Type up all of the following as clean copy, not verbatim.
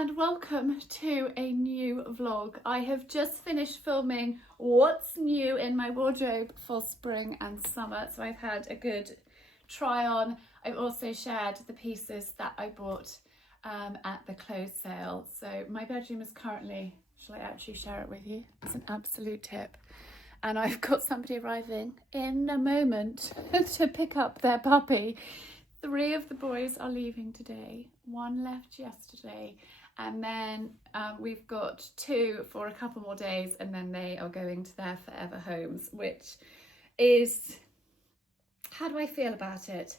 and welcome to a new vlog. I have just finished filming what's new in my wardrobe for spring and summer, so I've had a good try on. I've also shared the pieces that I bought at the clothes sale. So my bedroom is currently, shall I actually share it with you? It's an absolute tip. And I've got somebody arriving in a moment to pick up their puppy. 3 of the boys are leaving today, 1 left yesterday, and then we've got 2 for a couple more days, and then they are going to their forever homes, which is, how do I feel about it?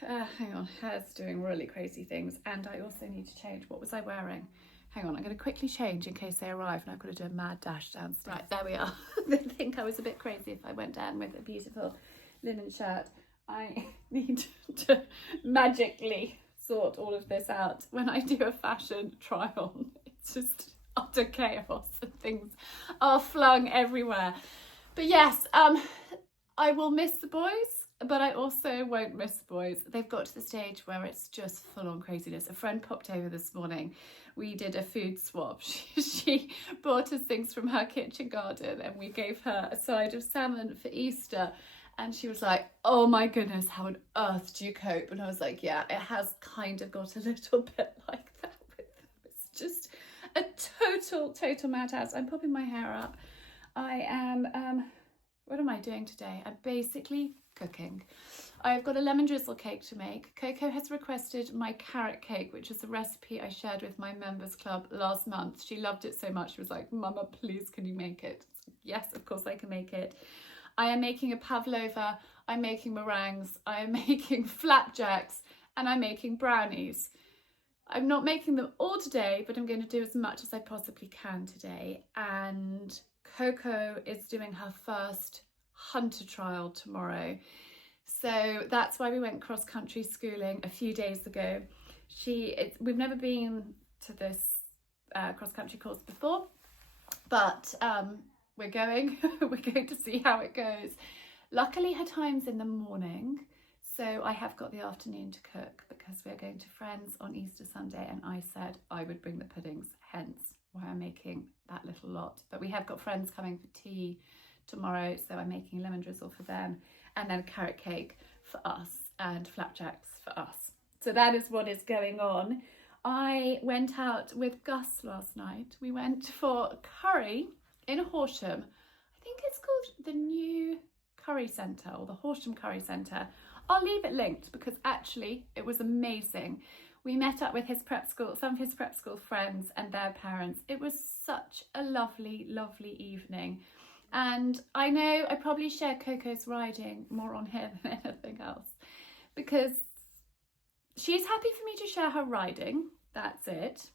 Hang on, hair's doing really crazy things, and I also need to change. What was I wearing? Hang on, I'm going to quickly change in case they arrive and I've got to do a mad dash downstairs. Right, there we are. They think I was a bit crazy if I went down with a beautiful linen shirt. I need to magically sort all of this out. When I do a fashion try on, it's just utter chaos and things are flung everywhere. But yes, I will miss the boys, but I also won't miss the boys. They've got to the stage where it's just full on craziness. A friend popped over this morning. We did a food swap. She brought us things from her kitchen garden and we gave her a side of salmon for Easter. And she was like, oh my goodness, how on earth do you cope? And I was like, yeah, it has kind of got a little bit like that with them. It's just a total madhouse. I'm popping my hair up. I am, what am I doing today? I'm basically cooking. I've got a lemon drizzle cake to make. Coco has requested my carrot cake, which is a recipe I shared with my members club last month. She loved it so much. She was like, Mama, please, can you make it? Yes, of course I can make it. I am making a pavlova, I'm making meringues, I am making flapjacks, and I'm making brownies. I'm not making them all today, but I'm going to do as much as I possibly can today. And Coco is doing her first hunter trial tomorrow. So that's why we went cross-country schooling a few days ago. We've never been to this cross-country course before, but we're going to see how it goes. Luckily her time's in the morning, so I have got the afternoon to cook because we're going to friends on Easter Sunday, and I said I would bring the puddings, hence why I'm making that little lot. But we have got friends coming for tea tomorrow, so I'm making lemon drizzle for them, and then carrot cake for us and flapjacks for us. So that is what is going on. I went out with Gus last night. We went for curry in Horsham. I think it's called the New Curry Centre or the Horsham Curry Centre. I'll leave it linked because actually it was amazing. We met up with his prep school, some of his prep school friends and their parents. It was such a lovely evening. And I know I probably share Coco's riding more on here than anything else because she's happy for me to share her riding. That's it.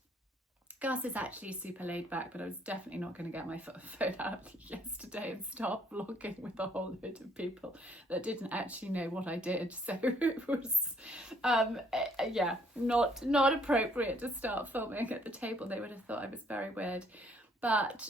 Gus is actually super laid back, but I was definitely not going to get my phone out yesterday and start vlogging with a whole load of people that didn't actually know what I did. So it was, yeah, not appropriate to start filming at the table. They would have thought I was very weird. But,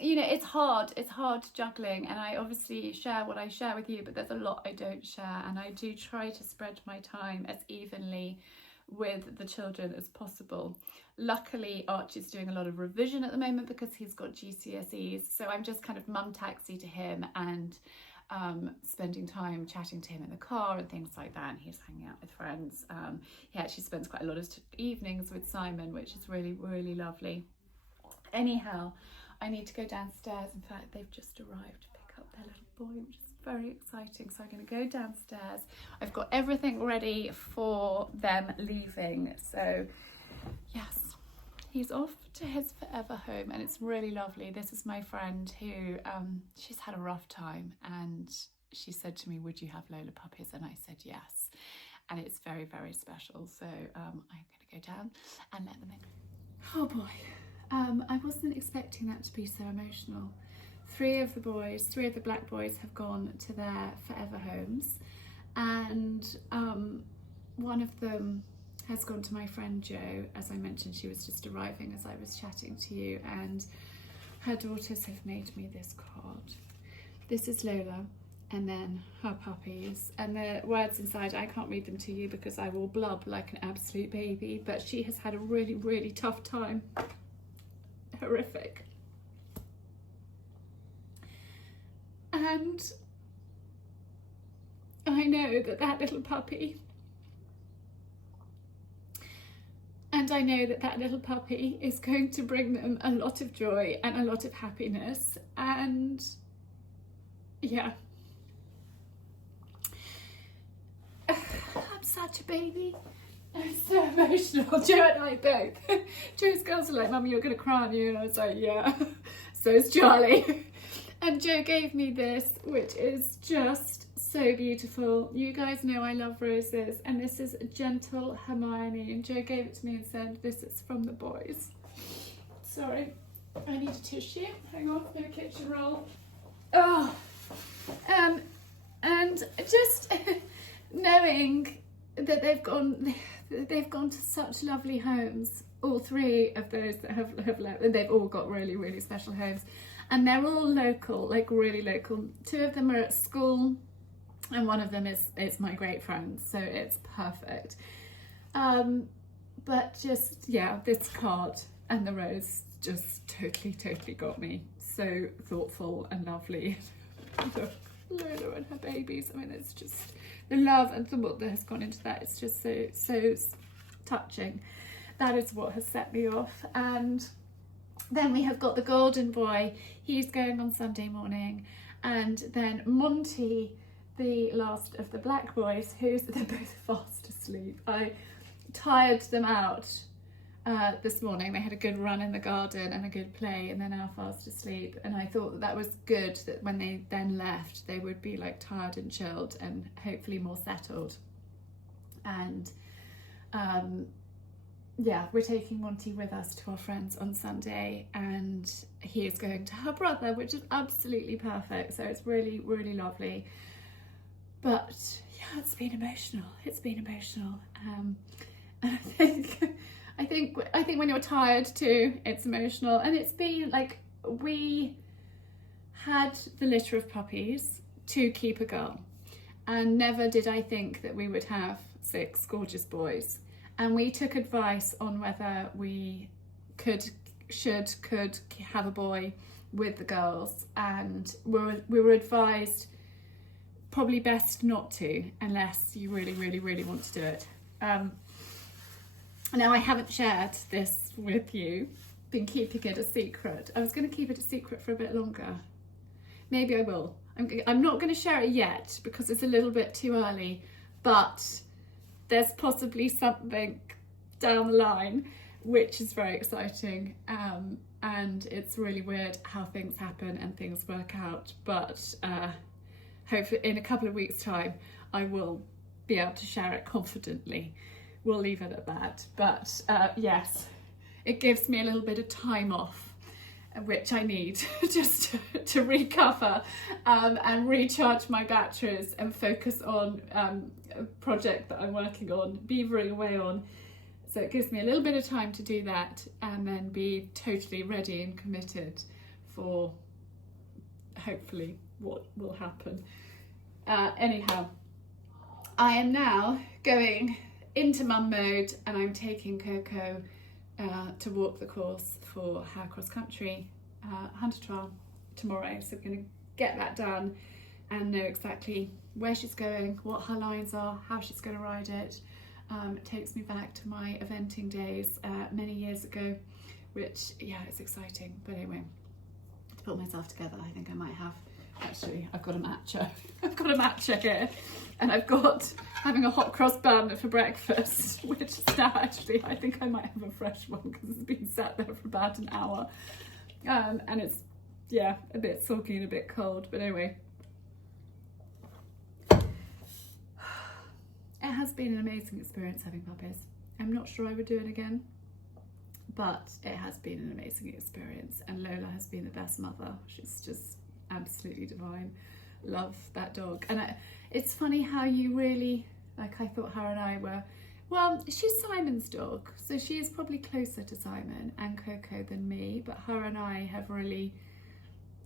you know, it's hard juggling, and I obviously share what I share with you, but there's a lot I don't share, and I do try to spread my time as evenly with the children as possible. Luckily Archie's doing a lot of revision at the moment because he's got GCSEs, so I'm just kind of mum taxi to him and spending time chatting to him in the car and things like that, and he's hanging out with friends. He actually spends quite a lot of evenings with Simon, which is really lovely. Anyhow, I need to go downstairs. In fact, they've just arrived to pick up their little boy, which is very exciting. So I'm going to go downstairs. I've got everything ready for them leaving. So yes, he's off to his forever home, and it's really lovely. This is my friend who she's had a rough time, and she said to me, would you have Lola puppies? And I said yes, and it's very special. So I'm going to go down and let them in. Oh boy. I wasn't expecting that to be so emotional. 3 of the black boys have gone to their forever homes, and 1 of them has gone to my friend Jo. As I mentioned, she was just arriving as I was chatting to you, and her daughters have made me this card. This is Lola, and then her puppies, and the words inside, I can't read them to you because I will blub like an absolute baby, but she has had a really, really tough time. Horrific. And I know that that little puppy, is going to bring them a lot of joy and a lot of happiness, and yeah. I'm such a baby. I'm so emotional. Joe and I both. Joe's girls are like, Mummy, you're going to cry, aren't you? And I was like, yeah. So is Charlie. And Joe gave me this, which is just so beautiful. You guys know I love roses, and this is Gentle Hermione. And Joe gave it to me and said, this is from the boys. Sorry, I need a tissue. Hang on, no kitchen roll. Oh, and just knowing that they've gone to such lovely homes. All three of those that have left, and they've all got really, really special homes, and they're all local, like really local. 2 of them are at school, and one of them is my great friend, so it's perfect. But just, yeah, this card and the rose just totally got me. So thoughtful and lovely. Look, Lola and her babies. I mean, it's just the love and the thought that has gone into that. It's just so touching. That is what has set me off. And then we have got the golden boy. He's going on Sunday morning, and then Monty, the last of the black boys, they're both fast asleep. I tired them out this morning. They had a good run in the garden and a good play, and they're now fast asleep, and I thought that was good, that when they then left they would be like tired and chilled and hopefully more settled. And yeah, we're taking Monty with us to our friends on Sunday, and he is going to her brother, which is absolutely perfect, so it's really lovely. But yeah, it's been emotional. And I think when you're tired too, it's emotional. And it's been like, we had the litter of puppies to keep a girl, and never did I think that we would have 6 gorgeous boys. And we took advice on whether we could have a boy with the girls, and we were advised probably best not to, unless you really want to do it. Now, I haven't shared this with you, been keeping it a secret. I was going to keep it a secret for a bit longer. Maybe I will. I'm not going to share it yet because it's a little bit too early, but there's possibly something down the line which is very exciting, and it's really weird how things happen and things work out, but hopefully in a couple of weeks' time I will be able to share it confidently. We'll leave it at that. But yes, it gives me a little bit of time off, which I need just to recover and recharge my batteries and focus on a project that I'm working on, beavering away on. So it gives me a little bit of time to do that, and then be totally ready and committed for hopefully what will happen. Anyhow, I am now going into mum mode, and I'm taking Coco to walk the course for her cross country hunter trial tomorrow. So we're going to get that done and know exactly where she's going, what her lines are, how she's going to ride it. It takes me back to my eventing days many years ago, which, yeah, it's exciting. But anyway, to put myself together, I think I might have, actually, I've got a matcha. I've got a matcha here, and I've got having a hot cross bun for breakfast, which is now actually, I think I might have a fresh one because it's been sat there for about an hour. And it's, yeah, a bit soggy and a bit cold, but anyway. It has been an amazing experience having puppies. I'm not sure I would do it again, but it has been an amazing experience, and Lola has been the best mother. She's just absolutely divine. Love that dog. And it's funny how you really, like, I thought her and I were, well, she's Simon's dog, so she is probably closer to Simon and Coco than me, but her and I have really,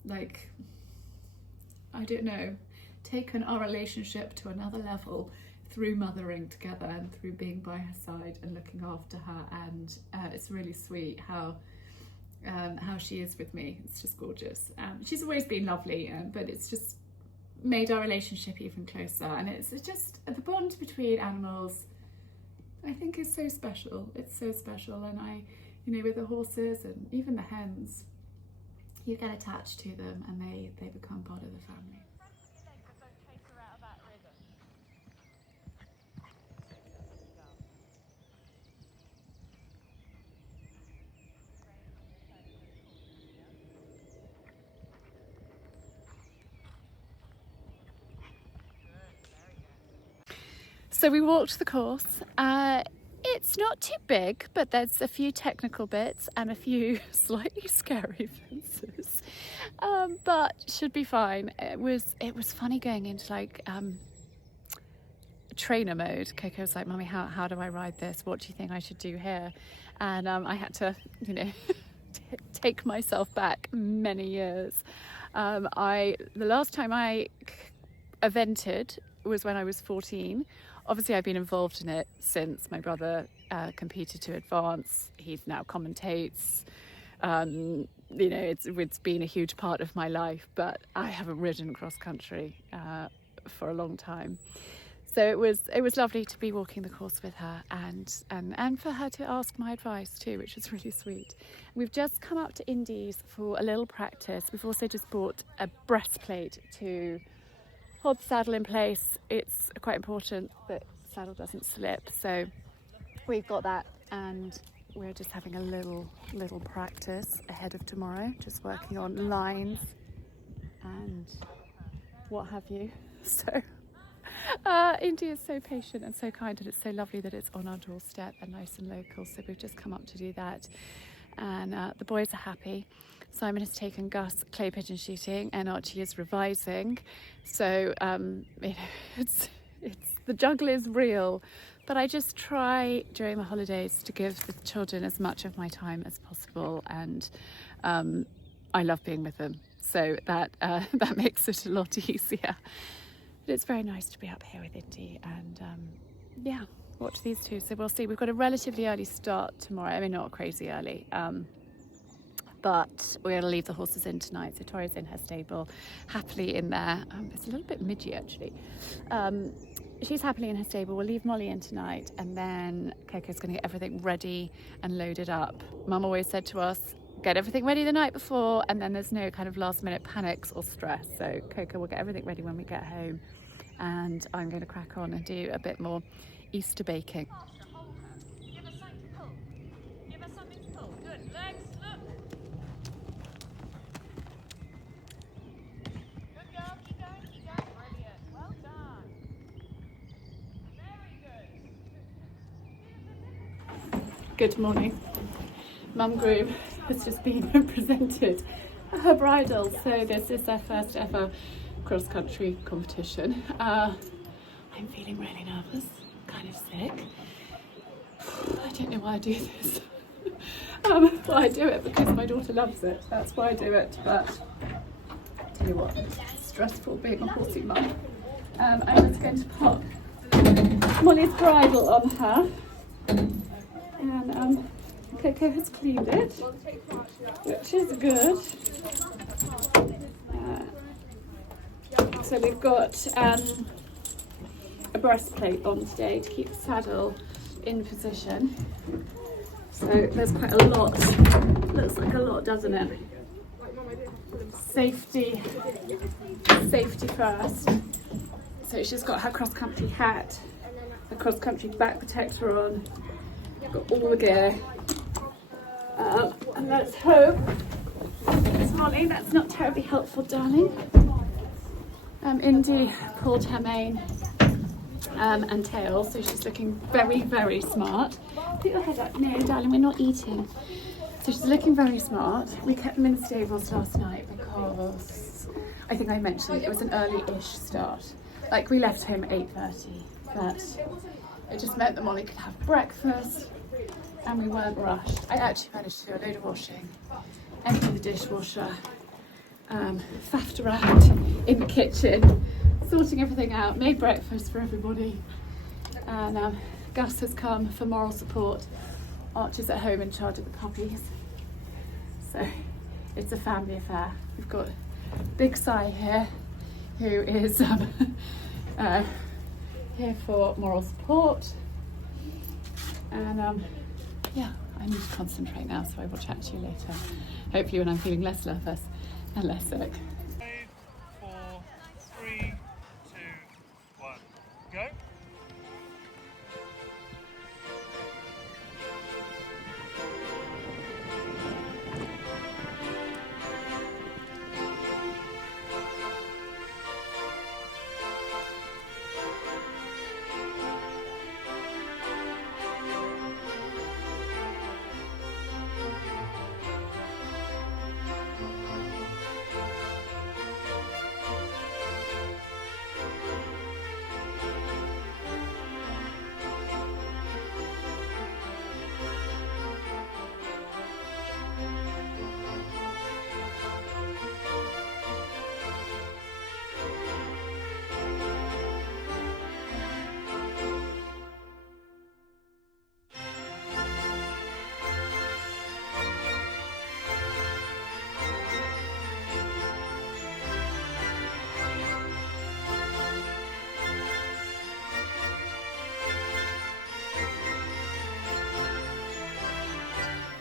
like, I don't know, taken our relationship to another level through mothering together and through being by her side and looking after her. And it's really sweet how she is with me. It's just gorgeous. She's always been lovely, but it's just made our relationship even closer. And it's just the bond between animals, I think, is so special. It's so special. And with the horses and even the hens, you get attached to them and they become part of the family. So we walked the course. It's not too big, but there's a few technical bits and a few slightly scary fences, but should be fine. It was funny going into like trainer mode. Coco was like, "Mummy, how do I ride this? What do you think I should do here?" And I had to, take myself back many years. The last time I evented was when I was 14. Obviously, I've been involved in it since. My brother competed to advance. He now commentates. It's been a huge part of my life, but I haven't ridden cross country for a long time. So it was lovely to be walking the course with her and for her to ask my advice too, which was really sweet. We've just come up to Indy's for a little practice. We've also just bought a breastplate to hold the saddle in place. It's quite important that the saddle doesn't slip, so we've got that, and we're just having a little practice ahead of tomorrow, just working on lines and what have you. So Indy is so patient and so kind, and it's so lovely that it's on our doorstep and nice and local, so we've just come up to do that. And the boys are happy. Simon has taken Gus clay pigeon shooting and Archie is revising. So, it's the juggle is real, but I just try during the holidays to give the children as much of my time as possible, and I love being with them. So that makes it a lot easier. But it's very nice to be up here with Indy and watch these two. So we'll see. We've got a relatively early start tomorrow. I mean, not crazy early. But we're going to leave the horses in tonight. So Tori's in her stable, happily in there. It's a little bit midgy, actually. She's happily in her stable. We'll leave Molly in tonight, and then Coco's going to get everything ready and loaded up. Mum always said to us, get everything ready the night before, and then there's no kind of last minute panics or stress. So Coco will get everything ready when we get home, and I'm going to crack on and do a bit more Easter baking. Good morning. Mum Groom has just been presented her bridle, so this is their first ever cross-country competition. I'm feeling really nervous, kind of sick. I don't know why I do this. Well, I do it because my daughter loves it. That's why I do it. But tell you what, it's stressful being a horsey mum. I'm just going to pop Molly's bridle on her. And Coco has cleaned it, which is good. So we've got a breastplate on today to keep the saddle in position. So there's quite a lot. Looks like a lot, doesn't it? Safety first. So she's got her cross-country hat, her cross-country back protector on. Got all the gear, and let's hope it's Molly that's not terribly helpful, darling. Indy pulled her mane and tail, so she's looking very, very smart. Put your head up. No, darling, we're not eating. So she's looking very smart. We kept them in the stables last night because I think I mentioned it was an early-ish start. Like, we left home at 8:30, but it just meant that Molly could have breakfast and we weren't rushed. I actually managed to do a load of washing, empty the dishwasher, faffed around in the kitchen. sorting everything out, made breakfast for everybody, and Gus has come for moral support. Archie's at home in charge of the puppies, so it's a family affair. We've got Big Si here, who is here for moral support, and yeah, I need to concentrate now, so I will chat to you later, hopefully when I'm feeling less nervous and less sick. 5, 4, 3, 2, 1, go.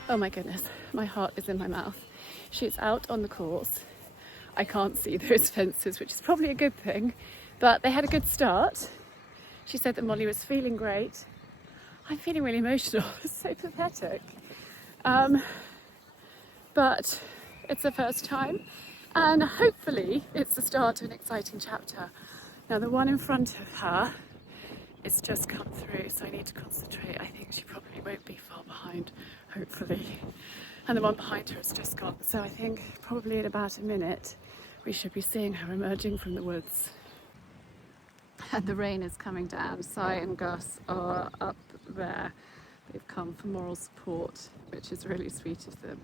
Oh my goodness, my heart is in my mouth. She's out on the course. I can't see those fences, which is probably a good thing, but they had a good start. She said that Molly was feeling great. I'm feeling really emotional. It's so pathetic. But it's the first time, and hopefully it's the start of an exciting chapter. Now the one in front of her, it's just come through, so I need to concentrate. I think she probably won't be far behind, hopefully. And the one behind her has just gone. So I think probably in about a minute, we should be seeing her emerging from the woods. And the rain is coming down. Si and Gus are up there. They've come for moral support, which is really sweet of them.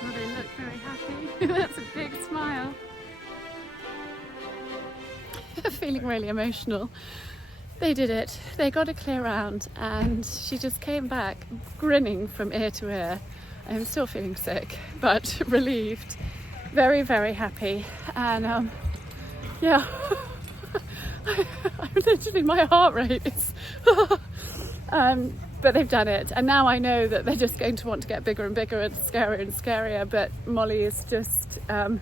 Oh, they look very happy. That's a big smile. Feeling really emotional. They did it. They got a clear round, and she just came back grinning from ear to ear. I'm still feeling sick, but relieved. Very, very happy. And yeah, I'm literally, my heart rate is but they've done it, and now I know that they're just going to want to get bigger and bigger and scarier, but Molly is just a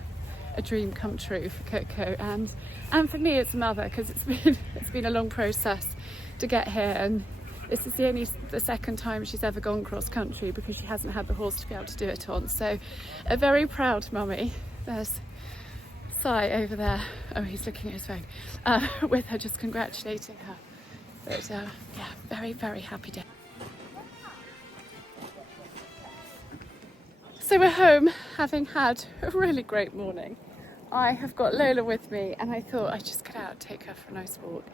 dream come true for Coco, and for me as a mother, because it's been a long process to get here, and this is the second time she's ever gone cross country, because she hasn't had the horse to be able to do it on. So a very proud mummy. There's Si over there, oh, he's looking at his phone, with her, just congratulating her. But yeah, very, very happy day. So we're home, having had a really great morning. I have got Lola with me, and I thought I'd just get out, take her for a nice walk.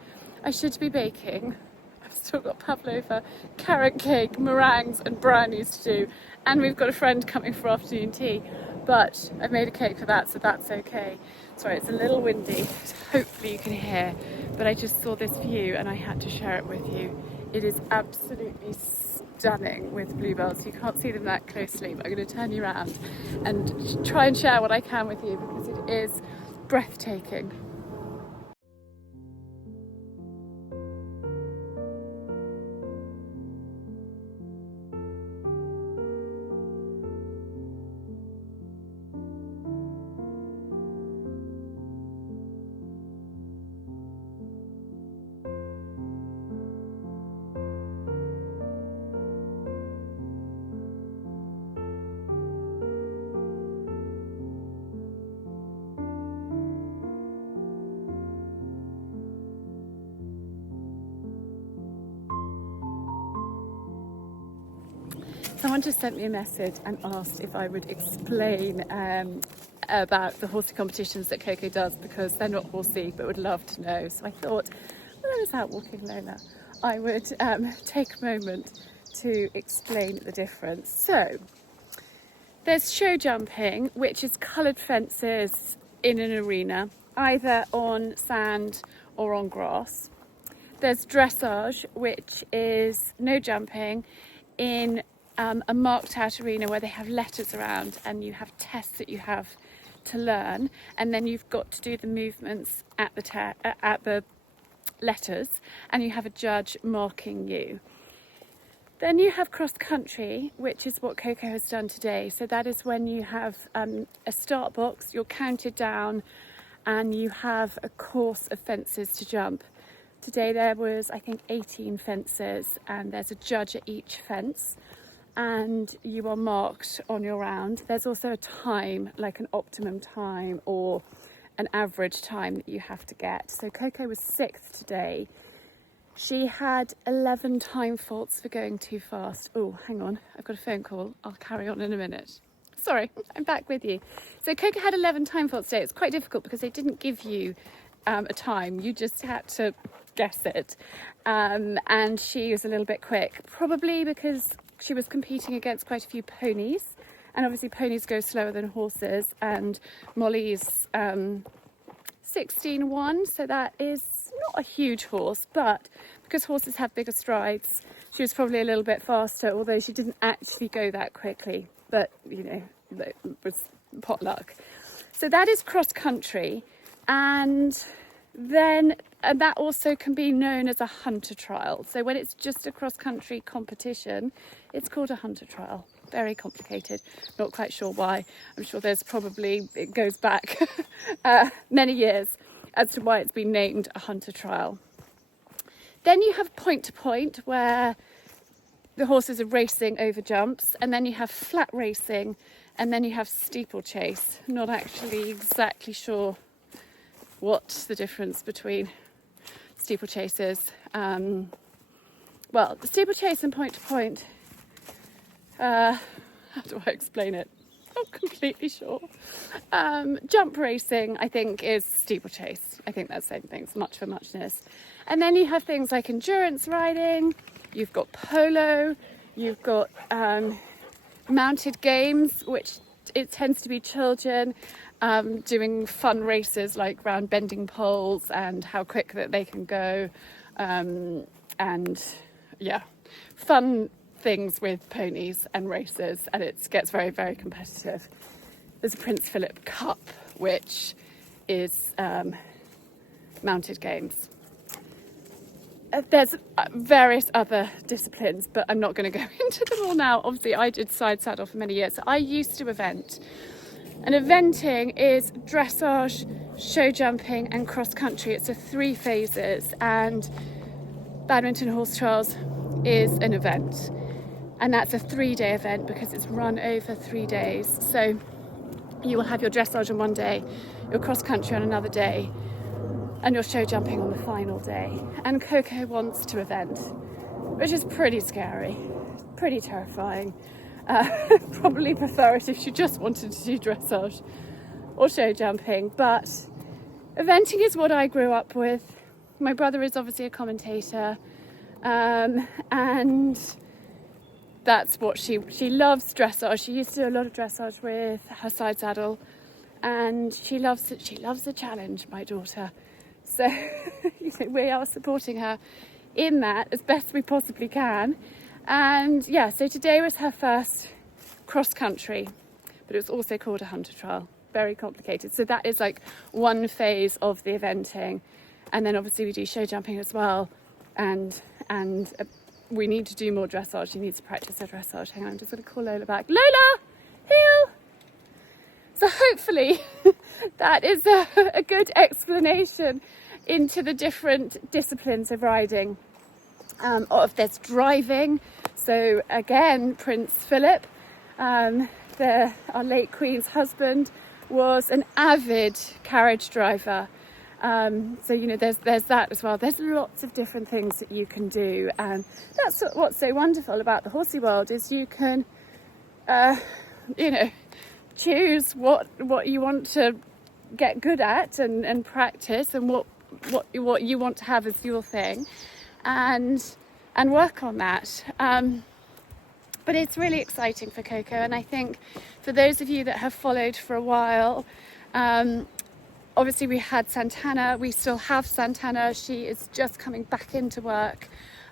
I should be baking. I've still got pavlova, carrot cake, meringues and brownies to do, and we've got a friend coming for afternoon tea, but I've made a cake for that, so that's okay. Sorry, it's a little windy, so hopefully you can hear, but I just saw this view and I had to share it with you. It is absolutely stunning with bluebells. You can't see them that closely, but I'm going to turn you around and try and share what I can with you, because it is breathtaking. Someone just sent me a message and asked if I would explain about the horsey competitions that Coco does, because they're not horsey but would love to know. So I thought, when I was out walking Lola, I would take a moment to explain the difference. So there's show jumping, which is coloured fences in an arena, either on sand or on grass. There's dressage, which is no jumping in a marked out arena where they have letters around and you have tests that you have to learn, and then you've got to do the movements at the letters, and you have a judge marking you. Then you have cross country, which is what Coco has done today. So that is when you have a start box, you're counted down, and you have a course of fences to jump. Today there was, I think, 18 fences, and there's a judge at each fence, and you are marked on your round. There's also a time, like an optimum time or an average time that you have to get. So Coco was 6th today. She had 11 time faults for going too fast. Oh, hang on, I've got a phone call. I'll carry on in a minute. Sorry, I'm back with you. So Coco had 11 time faults today. It's quite difficult because they didn't give you a time. You just had to guess it. And she was a little bit quick, probably because she was competing against quite a few ponies. And obviously ponies go slower than horses. And Molly's 16.1, so that is not a huge horse, but because horses have bigger strides, she was probably a little bit faster, although she didn't actually go that quickly. But, you know, it was pot luck. So that is cross country. And then that also can be known as a hunter trial. So when it's just a cross country competition, it's called a hunter trial. Very complicated, not quite sure why. I'm sure there's probably, it goes back many years as to why it's been named a hunter trial. Then you have point to point, where the horses are racing over jumps, and then you have flat racing, and then you have steeplechase. Not actually exactly sure what the difference between steeplechase is. Well, the steeplechase and point to point, how do I explain it? Not completely sure. Jump racing, I think, is steeplechase. I think that's the same thing, it's much for muchness. And then you have things like endurance riding, you've got polo, you've got mounted games, which it tends to be children doing fun races like round bending poles and how quick that they can go, and yeah, fun things with ponies and races, and it gets very, very competitive. There's a Prince Philip Cup, which is mounted games. There's various other disciplines, but I'm not going to go into them all now. Obviously, I did side saddle for many years. So I used to event. And eventing is dressage, show jumping, and cross country. It's a 3 phases, and badminton horse trials is an event. And that's a 3-day event because it's run over 3 days. So you will have your dressage on one day, your cross country on another day, and your show jumping on the final day. And Coco wants to event, which is pretty scary, pretty terrifying. Probably prefer it if she just wanted to do dressage or show jumping, but eventing is what I grew up with. My brother is obviously a commentator, and that's what she loves dressage. She used to do a lot of dressage with her side saddle, and she loves the challenge, my daughter. So we are supporting her in that as best we possibly can. And yeah, so today was her first cross country, but it was also called a hunter trial. Very complicated. So that is like one phase of the eventing. And then obviously we do show jumping as well. And we need to do more dressage. She needs to practice her dressage. Hang on, I'm just going to call Lola back. Lola, heel! So hopefully that is a good explanation into the different disciplines of riding. There's driving. So again, Prince Philip, our late Queen's husband, was an avid carriage driver. So, you know, there's that as well. There's lots of different things that you can do. And that's what's so wonderful about the horsey world, is you can you know, choose what you want to get good at and practice, and what you want to have as your thing, and work on that. But it's really exciting for Coco, and I think for those of you that have followed for a while, obviously we had Santana, we still have Santana. She is just coming back into work.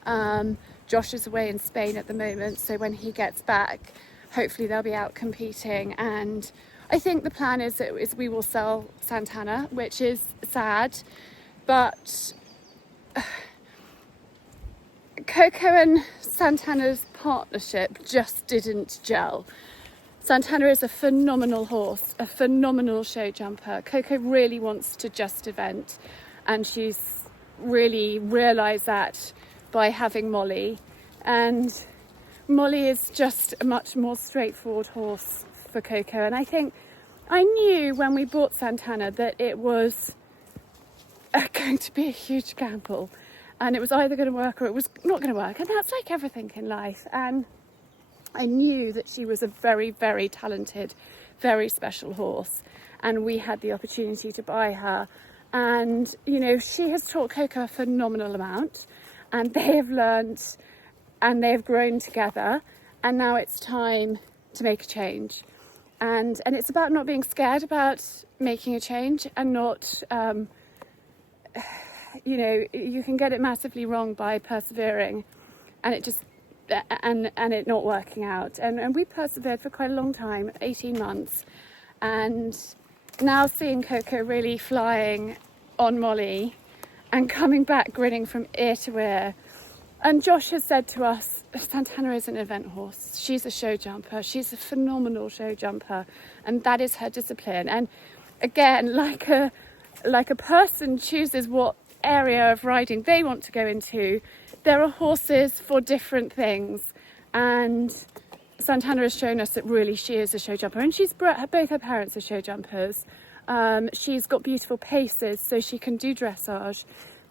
Josh is away in Spain at the moment, so when he gets back, hopefully they'll be out competing. And I think the plan is we will sell Santana, which is sad, but Coco and Santana's partnership just didn't gel. Santana is a phenomenal horse, a phenomenal show jumper. Coco really wants to just event, and she's really realised that by having Molly. And Molly is just a much more straightforward horse for Coco. And I think I knew when we bought Santana that it was going to be a huge gamble. And it was either going to work or it was not going to work. And that's like everything in life. And I knew that she was a very, very talented, very special horse. And we had the opportunity to buy her. And, you know, she has taught Coco a phenomenal amount. And they have learnt and they've grown together. And now it's time to make a change. And it's about not being scared about making a change and not... you know, you can get it massively wrong by persevering, and it just and it not working out. And we persevered for quite a long time, 18 months, and now seeing Coco really flying on Molly and coming back grinning from ear to ear. And Josh has said to us, Santana is an event horse. She's a show jumper. She's a phenomenal show jumper, and that is her discipline. And again, like a person chooses what area of riding they want to go into, there are horses for different things, and Santana has shown us that really she is a show jumper, and both her parents are show jumpers. She's got beautiful paces, so she can do dressage,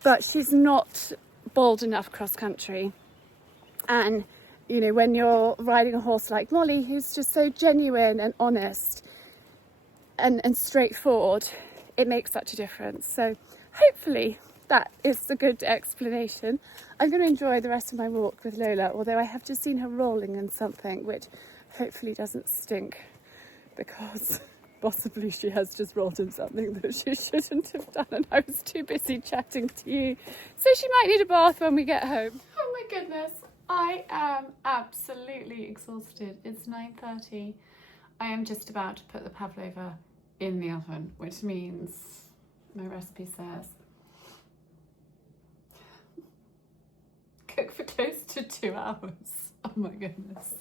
but she's not bold enough cross country. And you know, when you're riding a horse like Molly, who's just so genuine and honest and straightforward, it makes such a difference. So hopefully that is a good explanation. I'm going to enjoy the rest of my walk with Lola, although I have just seen her rolling in something, which hopefully doesn't stink, because possibly she has just rolled in something that she shouldn't have done, and I was too busy chatting to you. So she might need a bath when we get home. Oh my goodness, I am absolutely exhausted. It's 9:30. I am just about to put the pavlova in the oven, which means my recipe says cook for close to 2 hours. Oh my goodness.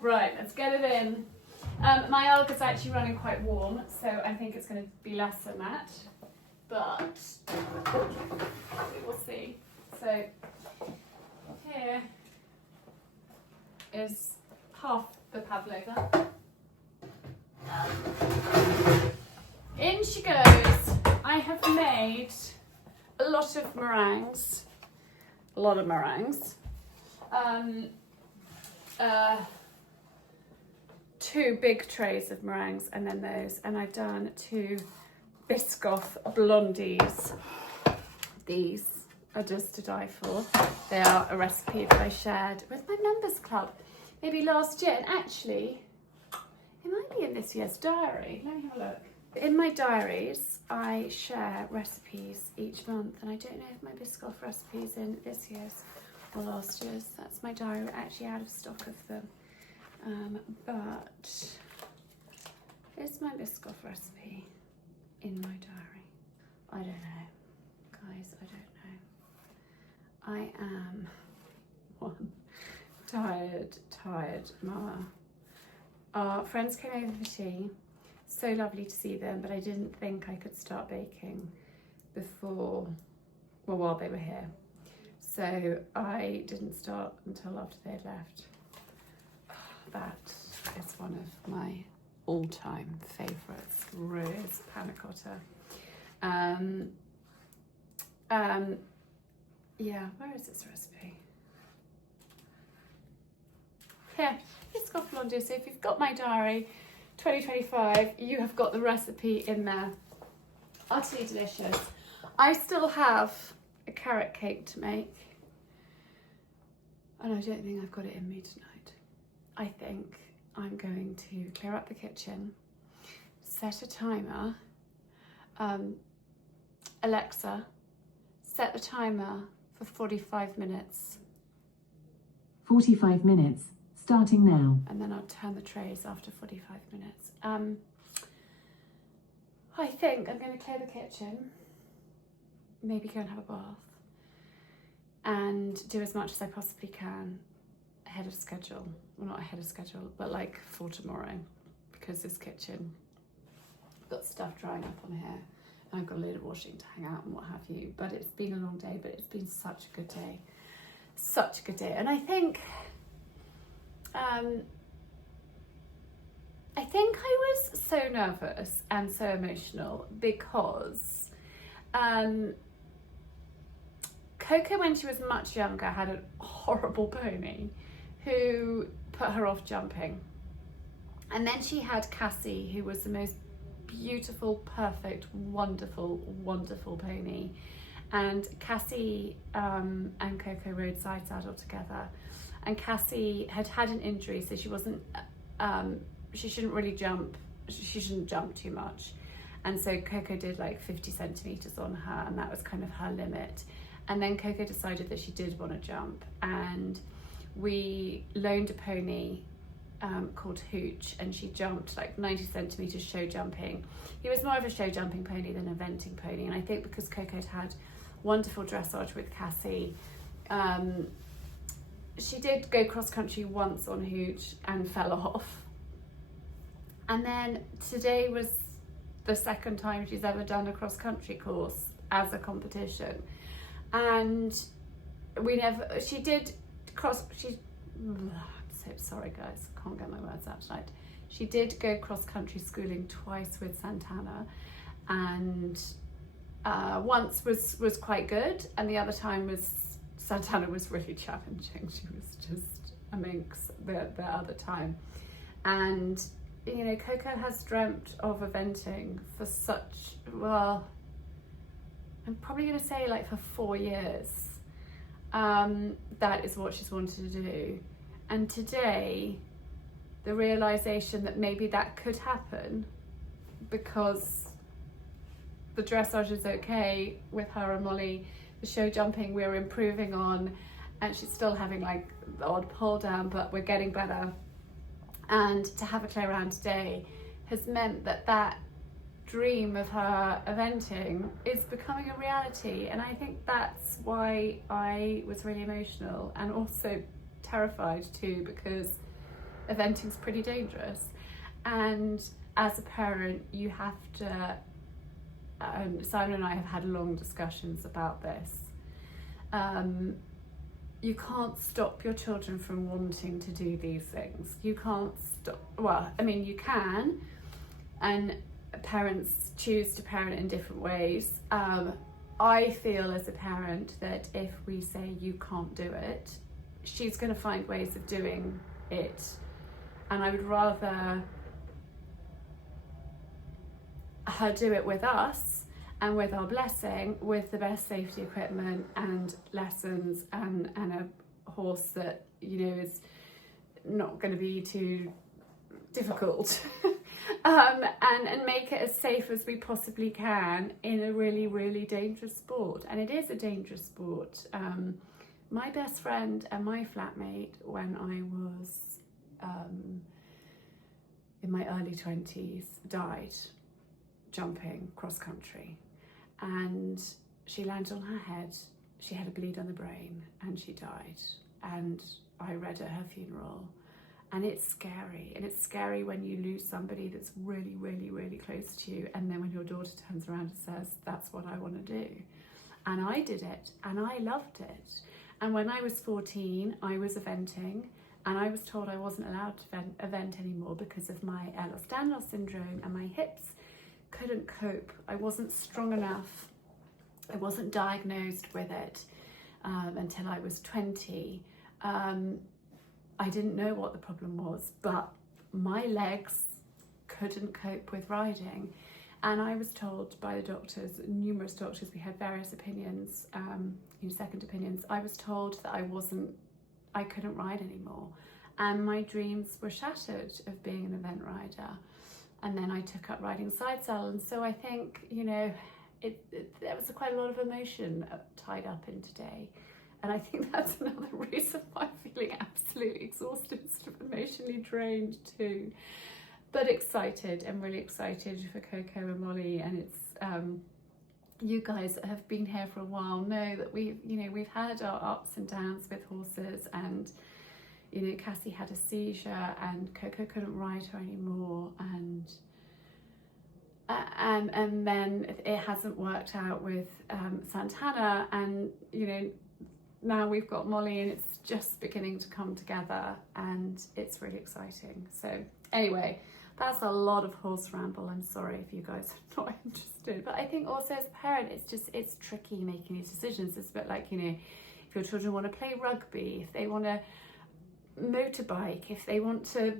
Right, let's get it in. My alg is actually running quite warm, so I think it's going to be less than that, but we will see. So here is half the pavlova. In she goes. I have made a lot of meringues. A lot of meringues. 2 big trays of meringues, and then those. And I've done 2 Biscoff blondies. These are just to die for. They are a recipe that I shared with my members club maybe last year. And actually, it might be in this year's diary. Let me have a look. In my diaries, I share recipes each month, and I don't know if my Biscoff recipe's in this year's or last year's. That's my diary. We're actually out of stock of them. But is my Biscoff recipe in my diary? I don't know. Guys, I don't know. I am one tired mama. Our friends came over for tea. So lovely to see them, but I didn't think I could start baking while they were here. So I didn't start until after they had left. That is one of my all-time favourites, Rose panna cotta. Yeah, where is this recipe? Here, it's scofflaw. So if you've got my diary 2025, you have got the recipe in there. Utterly delicious. I still have a carrot cake to make, and I don't think I've got it in me tonight. I think I'm going to clear up the kitchen, set a timer. Alexa, set the timer for 45 minutes. 45 minutes, starting now. And then I'll turn the trays after 45 minutes. I think I'm going to clear the kitchen, maybe go and have a bath, and do as much as I possibly can ahead of schedule. Well, not ahead of schedule, but like for tomorrow, because this kitchen, I've got stuff drying up on here, and I've got a load of washing to hang out and what have you. But it's been a long day, but it's been such a good day. Such a good day. And I think I was so nervous and so emotional because Coco, when she was much younger, had a horrible pony who put her off jumping. And then she had Cassie, who was the most beautiful, perfect, wonderful, wonderful pony. And Cassie and Coco rode side saddle together. And Cassie had had an injury, so she wasn't, she shouldn't really jump. She shouldn't jump too much. And so Coco did like 50 centimeters on her, and that was kind of her limit. And then Coco decided that she did want to jump, and we loaned a pony called Hooch, and she jumped like 90 centimeters show jumping. He was more of a show jumping pony than a venting pony, and I think because Coco had wonderful dressage with Cassie, she did go cross country once on Hooch and fell off. And then today was the second time she's ever done a cross country course as a competition. And I'm so sorry guys, can't get my words out tonight. She did go cross country schooling twice with Santana, and once was quite good, and the other time Santana was really challenging. She was just a minx the other time. And you know, Coco has dreamt of eventing for I'm probably going to say like for 4 years. That is what she's wanted to do. And today, the realization that maybe that could happen because the dressage is okay with her and Molly, the show jumping we're improving on, and she's still having like the odd pull down, but we're getting better. And to have a play around today has meant that dream of her eventing is becoming a reality. And I think that's why I was really emotional and also terrified too, because eventing's pretty dangerous. And as a parent, you have to, Simon and I have had long discussions about this. You can't stop your children from wanting to do these things. You can't stop, well, I mean, you can, and parents choose to parent in different ways. I feel as a parent that if we say you can't do it, she's going to find ways of doing it. And I would rather her do it with us and with our blessing, with the best safety equipment and lessons and a horse that, you know, is not going to be too difficult. And make it as safe as we possibly can in a really, really dangerous sport. And it is a dangerous sport. My best friend and my flatmate, when I was in my early 20s, died jumping cross country. And she landed on her head, she had a bleed on the brain, and she died. And I read at her funeral. And it's scary. And it's scary when you lose somebody that's really, really, really close to you. And then when your daughter turns around and says, that's what I want to do. And I did it, and I loved it. And when I was 14, I was eventing, and I was told I wasn't allowed to event anymore because of my Ehlers-Danlos syndrome, and my hips couldn't cope. I wasn't strong enough. I wasn't diagnosed with it until I was 20. I didn't know what the problem was, but my legs couldn't cope with riding. And I was told by the doctors, numerous doctors, we had various opinions, second opinions. I was told that I couldn't ride anymore. And my dreams were shattered of being an event rider. And then I took up riding side saddle. And so I think, there was quite a lot of emotion tied up in today. And I think that's another reason why I'm feeling absolutely exhausted, sort of emotionally drained too. But excited, I'm really excited for Coco and Molly, and it's you guys that have been here for a while know that we've had our ups and downs with horses, and Cassie had a seizure and Coco couldn't ride her anymore, and then it hasn't worked out with Santana, and now we've got Molly, and it's just beginning to come together, and it's really exciting. So anyway, that's a lot of horse ramble. I'm sorry if you guys are not interested, but I think also as a parent, it's tricky making these decisions. It's a bit like, if your children want to play rugby, if they want to motorbike, if they want to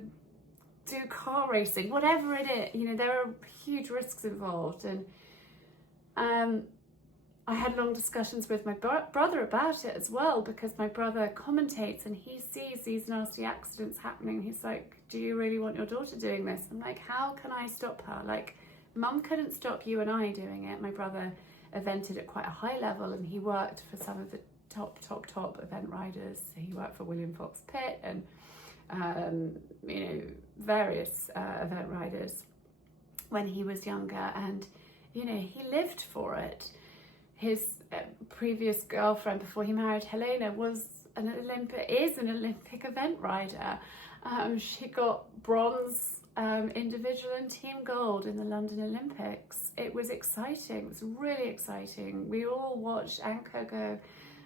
do car racing, whatever it is, there are huge risks involved. And I had long discussions with my brother about it as well, because my brother commentates and he sees these nasty accidents happening. He's like, do you really want your daughter doing this? I'm like, how can I stop her? Like, Mum couldn't stop you and I doing it. My brother evented at quite a high level, and he worked for some of the top event riders. He worked for William Fox Pitt and various event riders when he was younger, and he lived for it. His previous girlfriend before he married Helena is an Olympic event rider. She got bronze individual and team gold in the London Olympics. It was exciting. It was really exciting. We all watched, and Coco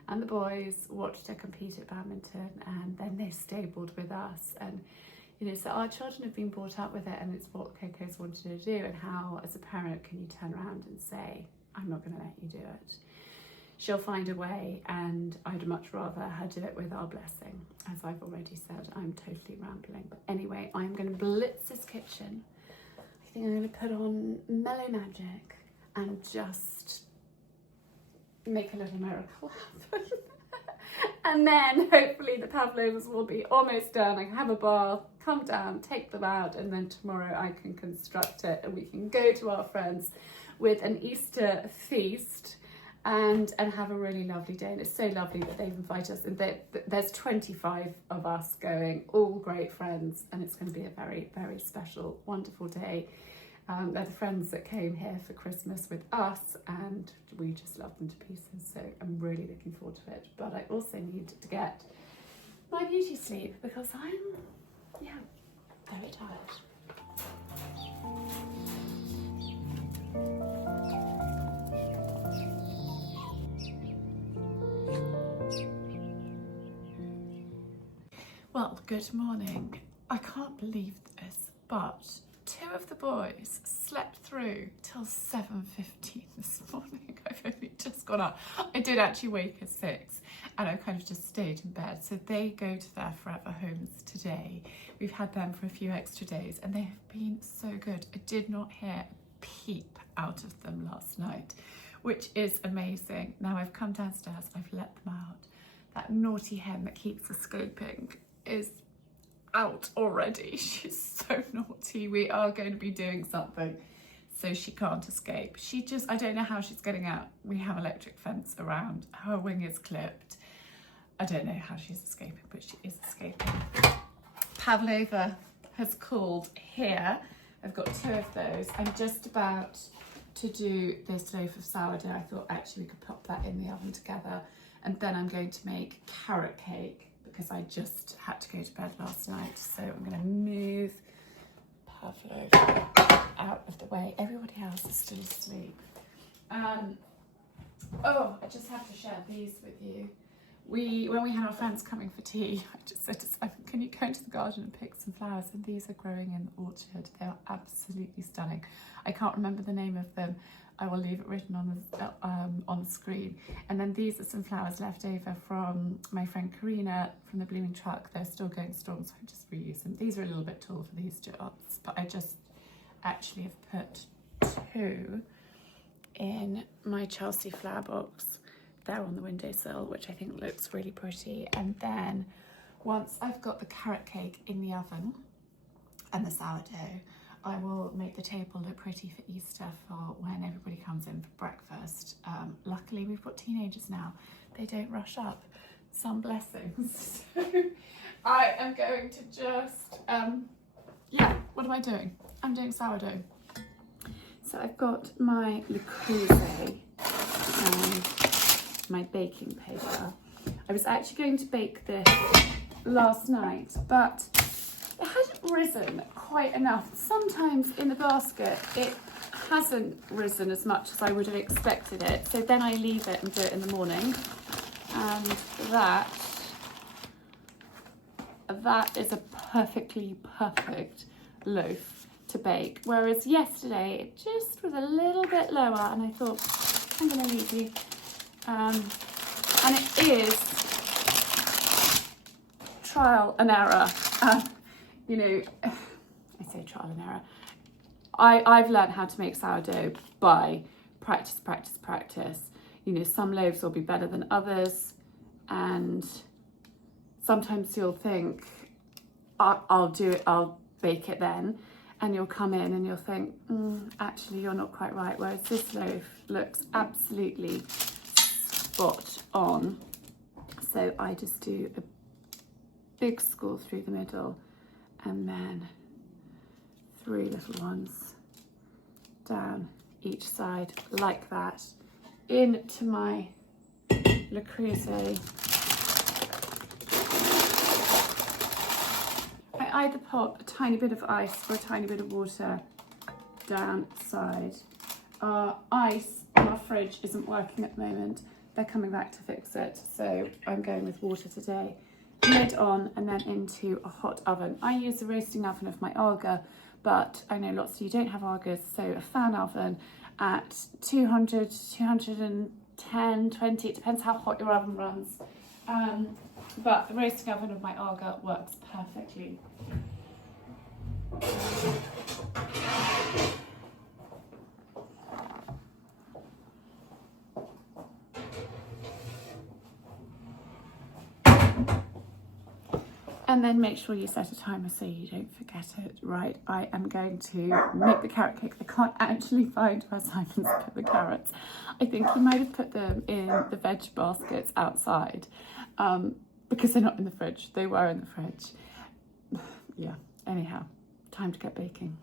and the boys watched her compete at badminton, and then they stabled with us. And so our children have been brought up with it, and it's what Coco's wanted to do. And how, as a parent, can you turn around and say, I'm not going to let you do it? She'll find a way, and I'd much rather her do it with our blessing. As I've already said, I'm totally rambling. But anyway, I'm going to blitz this kitchen. I think I'm going to put on Mellow Magic and just make a little miracle happen. And then hopefully the pavlovas will be almost done. I can have a bath, come down, take them out, and then tomorrow I can construct it and we can go to our friends with an Easter feast and have a really lovely day. And it's so lovely that they've invited us, and there's 25 of us going, all great friends, and it's going to be a very, very special, wonderful day. They're the friends that came here for Christmas with us, and we just love them to pieces, so I'm really looking forward to it. But I also need to get my beauty sleep because I'm, very tired. Well, good morning. I can't believe this, but 2 of the boys slept through till 7:15 this morning. I've only just gone up. I did actually wake at 6, and I kind of just stayed in bed. So they go to their forever homes today. We've had them for a few extra days, and they have been so good. I did not hear a peep out of them last night, which is amazing. Now I've come downstairs, I've let them out. That naughty hen that keeps escaping is out already. She's so naughty. We are going to be doing something so she can't escape. I don't know how she's getting out. We have electric fence around. Her wing is clipped. I don't know how she's escaping, but she is escaping. Pavlova has called here. I've got 2 of those. I'm just about to do this loaf of sourdough. I thought actually we could pop that in the oven together, and then I'm going to make carrot cake because I just had to go to bed last night. So I'm going to move Pavlova out of the way. Everybody else is still asleep. I just have to share these with you. when we had our friends coming for tea, I just said to Simon, can you go into the garden and pick some flowers? And these are growing in the orchard. They are absolutely stunning. I can't remember the name of them. I will leave it written on the screen. And then these are some flowers left over from my friend Karina from the Blooming Truck. They're still going strong, so I just reuse them. These are a little bit tall for these jars, but I just actually have put 2 in my Chelsea flower box there on the windowsill, which I think looks really pretty. And then once I've got the carrot cake in the oven and the sourdough, I will make the table look pretty for Easter for when everybody comes in for breakfast. Luckily we've got teenagers now. They don't rush up. Some blessings. So I am going to just, yeah, what am I doing? I'm doing sourdough. So I've got my Le Creuset and my baking paper. I was actually going to bake this last night, but it hadn't risen quite enough. Sometimes in the basket it hasn't risen as much as I would have expected it, so then I leave it and do it in the morning, and that is a perfect loaf to bake. Whereas yesterday it just was a little bit lower, and I thought, I'm going to leave you. And it is trial and error. You know, I say trial and error. I've learned how to make sourdough by practice. You know, some loaves will be better than others, and sometimes you'll think, I'll do it, I'll bake it then, and you'll come in and you'll think, actually you're not quite right, whereas this loaf looks absolutely spot on. So I just do a big score through the middle and then 3 little ones down each side like that into my Le Creuset. I either pop a tiny bit of ice or a tiny bit of water down the side. Our ice in our fridge isn't working at the moment. They're coming back to fix it, so I'm going with water today. Lid on and then into a hot oven. I use the roasting oven of my Arga, but I know lots of you don't have Argas, so a fan oven at 200, 210, 20, it depends how hot your oven runs. But the roasting oven of my Arga works perfectly. And then make sure you set a timer so you don't forget it. Right, I am going to make the carrot cake. I can't actually find where Simon's put the carrots. I think he might have put them in the veg baskets outside because they're not in the fridge. They were in the fridge. Yeah, anyhow, time to get baking.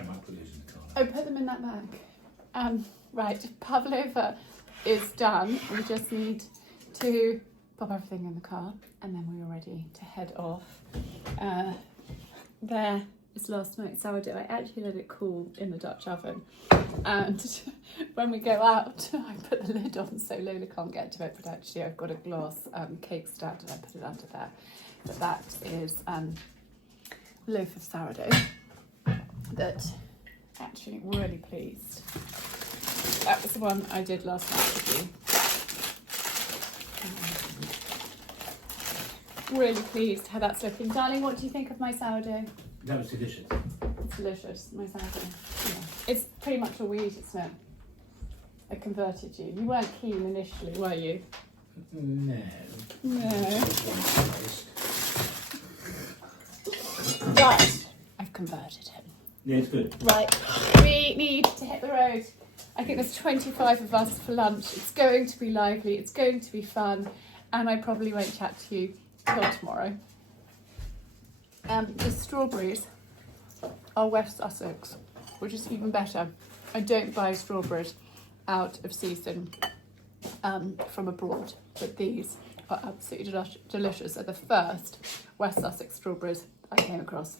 I might put these in the car. Oh, put them in that bag. Right, pavlova is done. We just need to pop everything in the car and then we are ready to head off. There is last night's sourdough. I actually let it cool in the Dutch oven. And when we go out, I put the lid on so Lola can't get to it, but actually I've got a glass cake stand and I put it under there. But that is a loaf of sourdough that actually really pleased. That was the one I did last night with you. Really pleased how that's looking. Darling, what do you think of my sourdough? That was delicious. It's delicious, my sourdough. Yeah. It's pretty much all we eat, isn't it? I converted you. You weren't keen initially, were you? No. No. Right. I've converted him. Yeah, it's good. Right. We need to hit the road. I think there's 25 of us for lunch. It's going to be lively. It's going to be fun. And I probably won't chat to you till tomorrow. The strawberries are West Sussex, which is even better. I don't buy strawberries out of season from abroad, but these are absolutely delicious. They're the first West Sussex strawberries I came across.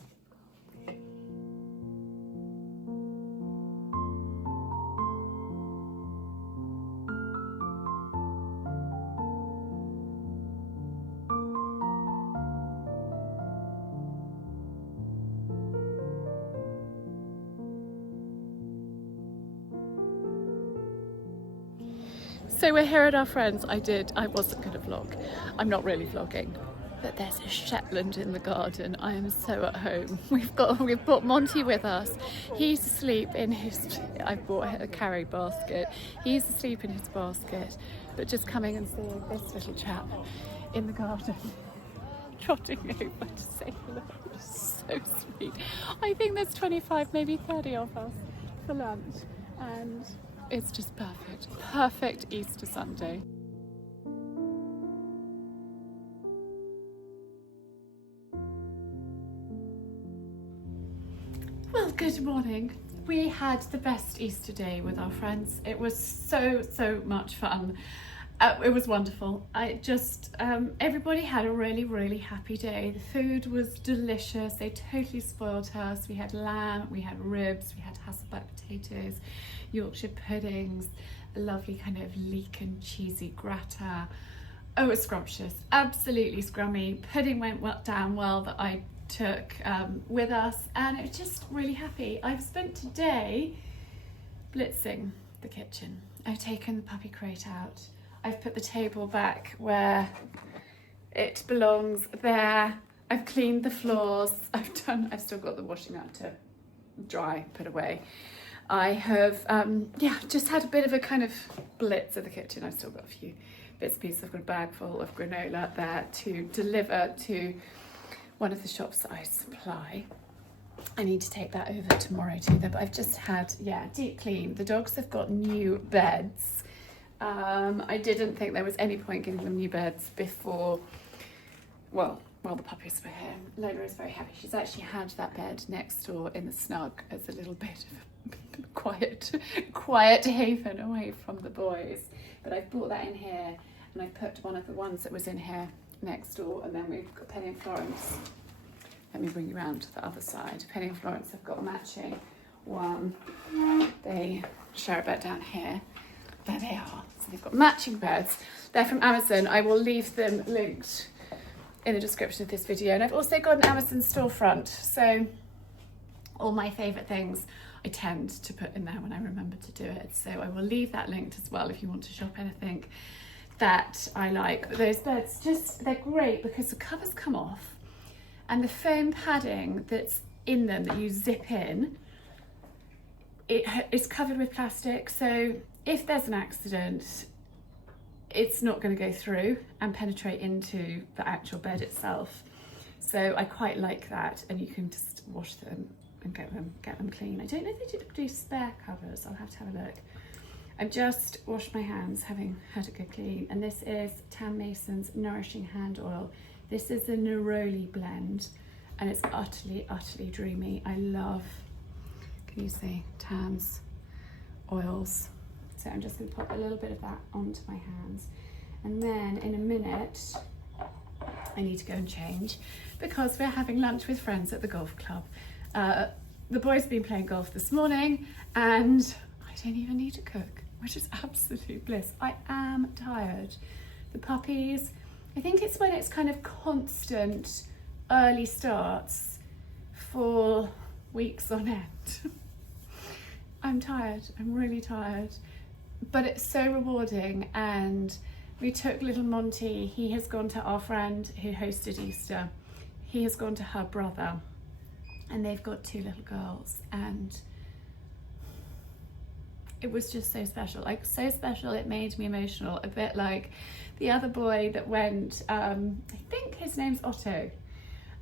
So we're here at our friends. I wasn't going to vlog. I'm not really vlogging. But there's a Shetland in the garden. I am so at home. We've brought Monty with us. He's asleep in his, I bought a carry basket. He's asleep in his basket. But just coming and seeing this little chap in the garden, trotting over to say hello. So sweet. I think there's 25, maybe 30 of us for lunch. And it's just perfect. Perfect Easter Sunday. Well, good morning. We had the best Easter day with our friends. It was so much fun. It was wonderful. Everybody had a really happy day. The food was delicious. They totally spoiled us. We had lamb, we had ribs, we had Hasselback potatoes, Yorkshire puddings, a lovely kind of leek and cheesy gratin. Oh, it was scrumptious, absolutely scrummy. Pudding went down well that I took with us, and it was just really happy. I've spent today blitzing the kitchen. I've taken the puppy crate out. I've put the table back where it belongs there. I've cleaned the floors. I've still got the washing out to dry, put away. I have, just had a bit of a kind of blitz of the kitchen. I've still got a few bits and pieces. I've got a bag full of granola there to deliver to one of the shops that I supply. I need to take that over tomorrow too, but I've just had, deep clean. The dogs have got new beds. I didn't think there was any point giving them new beds before, while the puppies were here. Lola is very happy. She's actually had that bed next door in the snug as a little bit of a quiet haven away from the boys. But I've brought that in here, and I put one of the ones that was in here next door, and then we've got Penny and Florence. Let me bring you around to the other side. Penny and Florence have got a matching one. They share a bed down here. There they are. So they've got matching beds. They're from Amazon. I will leave them linked in the description of this video. And I've also got an Amazon storefront. So all my favourite things I tend to put in there when I remember to do it. So I will leave that linked as well if you want to shop anything that I like. But those beds, they're great because the covers come off, and the foam padding that's in them that you zip in, it is covered with plastic. So if there's an accident, it's not going to go through and penetrate into the actual bed itself. So I quite like that, and you can just wash them and get them clean. I don't know if they do spare covers. I'll have to have a look. I've just washed my hands, having had a good clean, and this is Tam Mason's Nourishing Hand Oil. This is a neroli blend, and it's utterly dreamy. I love, can you see, Tam's oils. So I'm just going to pop a little bit of that onto my hands, and then in a minute I need to go and change because we're having lunch with friends at the golf club. The boys have been playing golf this morning, and I don't even need to cook, which is absolute bliss. I am tired. The puppies, I think it's when it's kind of constant early starts for weeks on end. I'm tired. I'm really tired. but it's so rewarding. And we took little Monty, he has gone to our friend who hosted Easter, he has gone to her brother, and they've got 2 little girls, and it was just so special, like so special it made me emotional, a bit like the other boy that went, I think his name's Otto,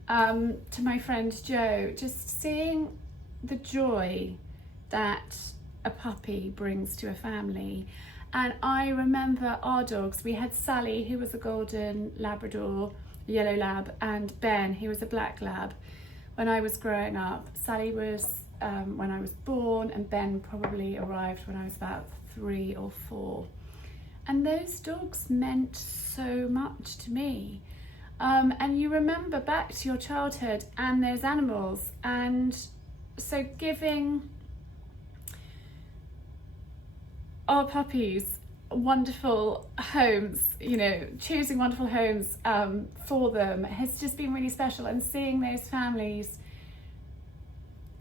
to my friend Joe, just seeing the joy that a puppy brings to a family. And I remember our dogs, we had Sally, who was a golden Labrador, yellow lab, and Ben, who was a black lab when I was growing up. Sally was when I was born, and Ben probably arrived when I was about 3 or 4. And those dogs meant so much to me. And you remember back to your childhood and those animals, and so giving our puppies wonderful homes, you know, choosing wonderful homes for them has just been really special. And seeing those families'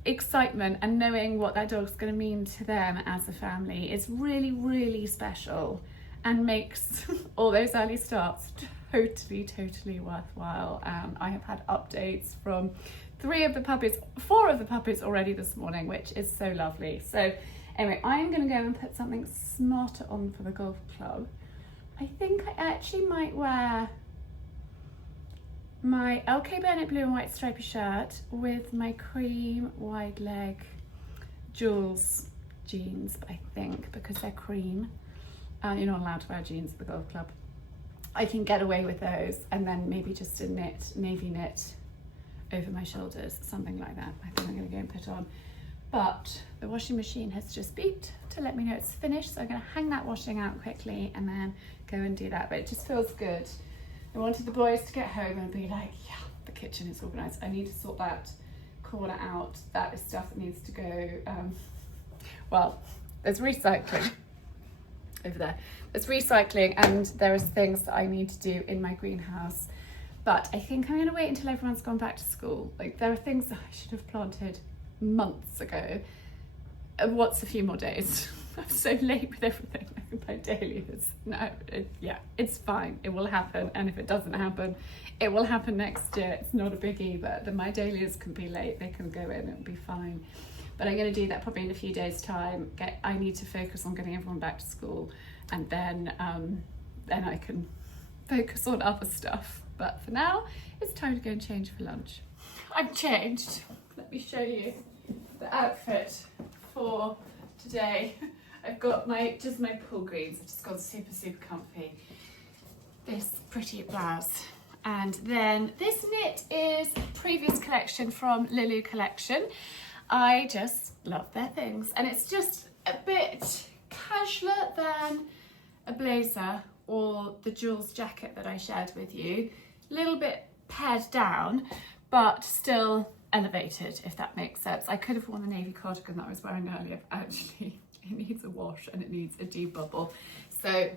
excitement and knowing what that dog's going to mean to them as a family is really, really special, and makes all those early starts totally worthwhile. I have had updates from 4 of the puppies already this morning, which is so lovely. So anyway, I'm going to go and put something smarter on for the golf club. I think I actually might wear my LK Bennett blue and white stripy shirt with my cream wide leg Jules jeans, I think, because they're cream. You're not allowed to wear jeans at the golf club. I can get away with those, and then maybe just a navy knit over my shoulders, something like that. I think I'm going to go and put on. But the washing machine has just beeped to let me know it's finished, so I'm going to hang that washing out quickly and then go and do that. But it just feels good. I wanted the boys to get home and be like, yeah, the kitchen is organised. I need to sort that corner out. That is stuff that needs to go, well, there's recycling over there. There's recycling, and there is things that I need to do in my greenhouse. But I think I'm going to wait until everyone's gone back to school. Like, there are things that I should have planted months ago. What's a few more days? I'm so late with everything. My dahlias. No, it's fine. It will happen. And if it doesn't happen, it will happen next year. It's not a big either. My dahlias can be late. They can go in. It'll be fine. But I'm going to do that probably in a few days' time. I need to focus on getting everyone back to school, and then I can focus on other stuff. But for now, it's time to go and change for lunch. I've changed. Let me show you the outfit for today. I've got just my pool greens. I've just gone super comfy. This pretty blouse. And then this knit is a previous collection from Lulu Collection. I just love their things. And it's just a bit casualer than a blazer or the Jules jacket that I shared with you. A little bit pared down, but still elevated, if that makes sense. I could have worn the navy cardigan that I was wearing earlier, but actually it needs a wash and it needs a debubble. So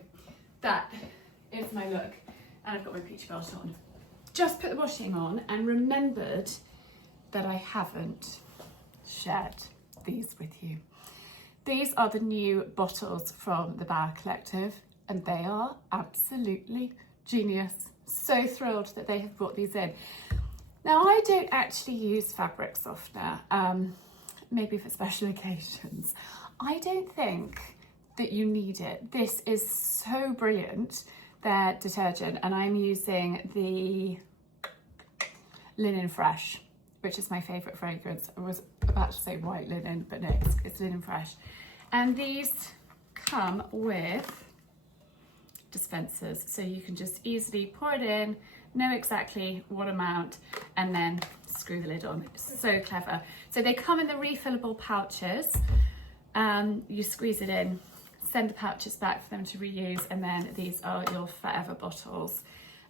that is my look. And I've got my peach belt on. Just put the washing on and remembered that I haven't shared these with you. These are the new bottles from the Bauer Collective, and they are absolutely genius. So thrilled that they have brought these in. Now, I don't actually use fabric softener, maybe for special occasions. I don't think that you need it. This is so brilliant, their detergent, and I'm using the Linen Fresh, which is my favourite fragrance. I was about to say white linen, but no, it's Linen Fresh. And these come with dispensers, so you can just easily pour it in, know exactly what amount, and then screw the lid on. It's so clever. So they come in the refillable pouches. You squeeze it in, send the pouches back for them to reuse, and then these are your forever bottles.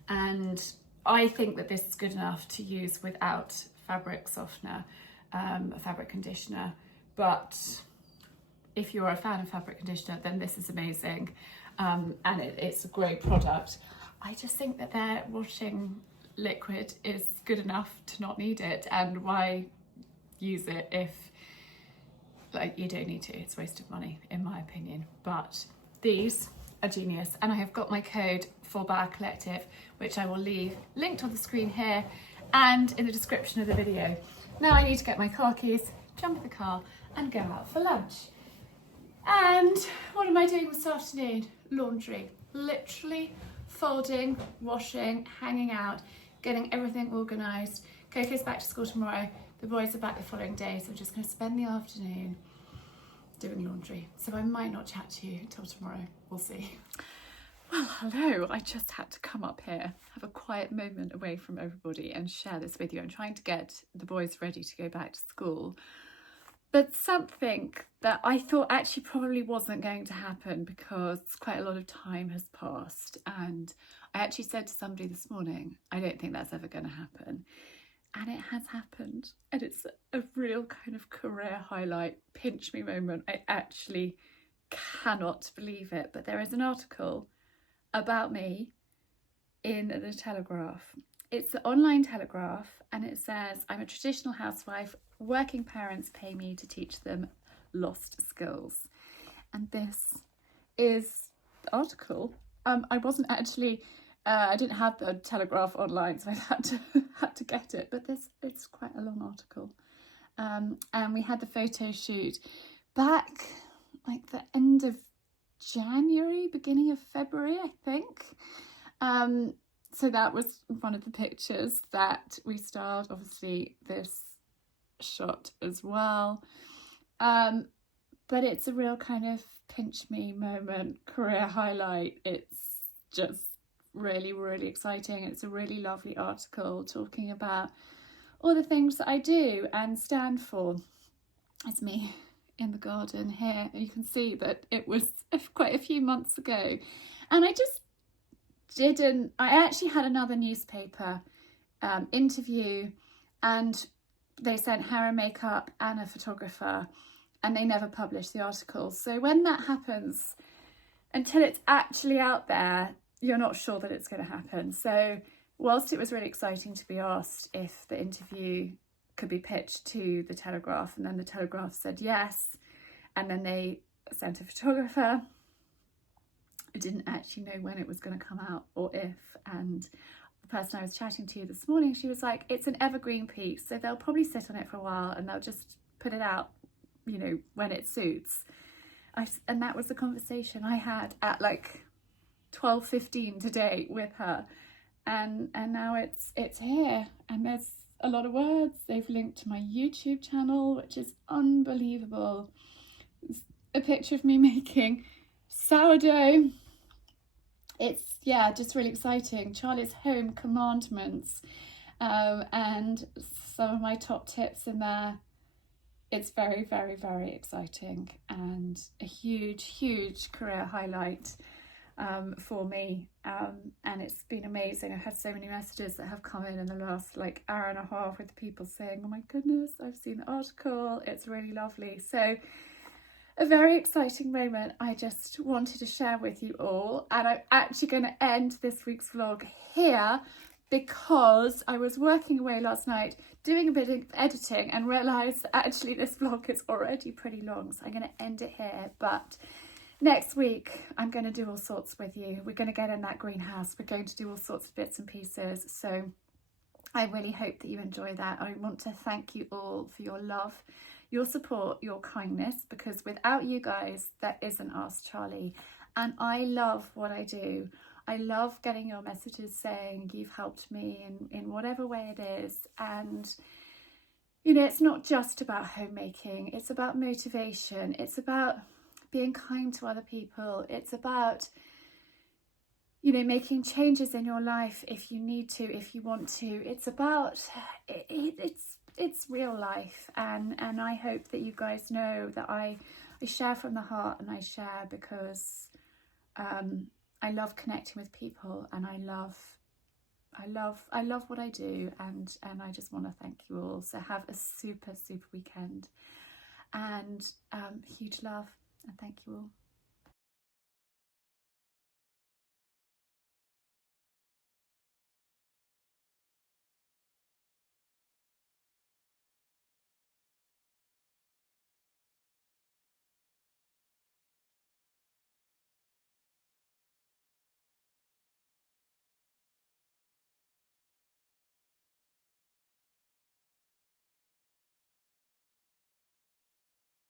And I think that this is good enough to use without fabric softener, a fabric conditioner. But if you're a fan of fabric conditioner, then this is amazing. And it's a great product. I just think that their washing liquid is good enough to not need it, and why use it if you don't need to? It's a waste of money, in my opinion. But these are genius, and I have got my code for Bar Collective, which I will leave linked on the screen here and in the description of the video. Now I need to get my car keys, jump in the car and go out for lunch. And what am I doing this afternoon? Laundry. Literally folding, washing, hanging out, getting everything organised. Coco's back to school tomorrow. The boys are back the following day, so I'm just going to spend the afternoon doing laundry. So I might not chat to you until tomorrow. We'll see. Well, hello. I just had to come up here, have a quiet moment away from everybody and share this with you. I'm trying to get the boys ready to go back to school. But something that I thought actually probably wasn't going to happen because quite a lot of time has passed. And I actually said to somebody this morning, I don't think that's ever going to happen. And it has happened. And it's a real kind of career highlight, pinch me moment. I actually cannot believe it. But there is an article about me in the Telegraph. It's the online Telegraph, and it says, I'm a traditional housewife. Working parents pay me to teach them lost skills. And this is the article. I wasn't actually, I didn't have the Telegraph online, so I had to get it. But it's quite a long article. And we had the photo shoot back like the end of January, beginning of February, I think. So that was one of the pictures that we starred. Obviously, this shot as well. But it's a real kind of pinch me moment, career highlight. It's just really, really exciting. It's a really lovely article talking about all the things that I do and stand for. It's me in the garden here. You can see that it was quite a few months ago. And I actually had another newspaper interview, and they sent hair and makeup and a photographer, and they never published the article. So when that happens, until it's actually out there, you're not sure that it's going to happen. So whilst it was really exciting to be asked if the interview could be pitched to the Telegraph, and then the Telegraph said yes, and then they sent a photographer, I didn't actually know when it was going to come out or if. And the person I was chatting to this morning, she was like, it's an evergreen piece, so they'll probably sit on it for a while and they'll just put it out, you know, when it suits. And that was the conversation I had at like 12:15 today with her, and now it's here, and there's a lot of words. They've linked to my YouTube channel, which is unbelievable. It's a picture of me making sourdough. It's, yeah, just really exciting. Charlie's Home Commandments, and some of my top tips in there. It's very, very, very exciting, and a huge career highlight for me, and it's been amazing. I've had so many messages that have come in the last like hour and a half with people saying, oh my goodness, I've seen the article, it's really lovely. So a very exciting moment I just wanted to share with you all, and I'm actually going to end this week's vlog here because I was working away last night doing a bit of editing and realised that actually this vlog is already pretty long, so I'm going to end it here. But next week I'm going to do all sorts with you. We're going to get in that greenhouse, we're going to do all sorts of bits and pieces, so I really hope that you enjoy that. I want to thank you all for your love, your support, your kindness, because without you guys there isn't Ask Charlie. And I love what I do. I love getting your messages saying you've helped me in whatever way it is. And you know, it's not just about homemaking, it's about motivation, it's about being kind to other people, it's about, you know, making changes in your life if you need to, if you want to. It's about it's real life, and I hope that you guys know that I share from the heart, and I share because I love connecting with people, and I love what I do, and I just want to thank you all. So have a super weekend, and huge love, and thank you all.